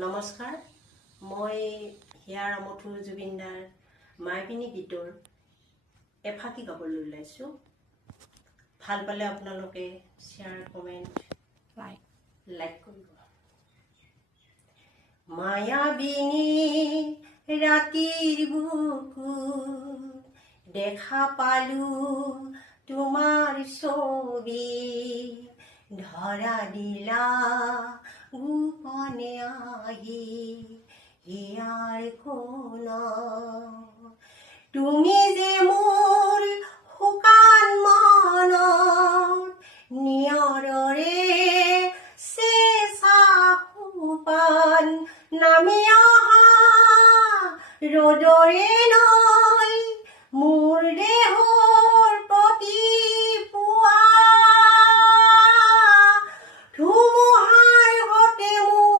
নমস্কাৰ, মই হিয়াৰ আমঠু জুবিনদাৰ মায়াবিনী গীতৰ এফাকি গাবলৈ ওলাইছোঁ। ভাল পালে আপোনালোকে শ্বেয়াৰ, কমেণ্ট, লাইক কৰিব। মায়াবিনী ৰাতিৰ বুকুত দেখা পালো তোমাৰ ছবি, ধৰা দিলা গোপনে আহি হিয়াৰ কোণত। তুমি যে মোৰ শুকান মনত নিয়ৰৰে চেঁচা সোপান নামি অহা ৰ'দৰে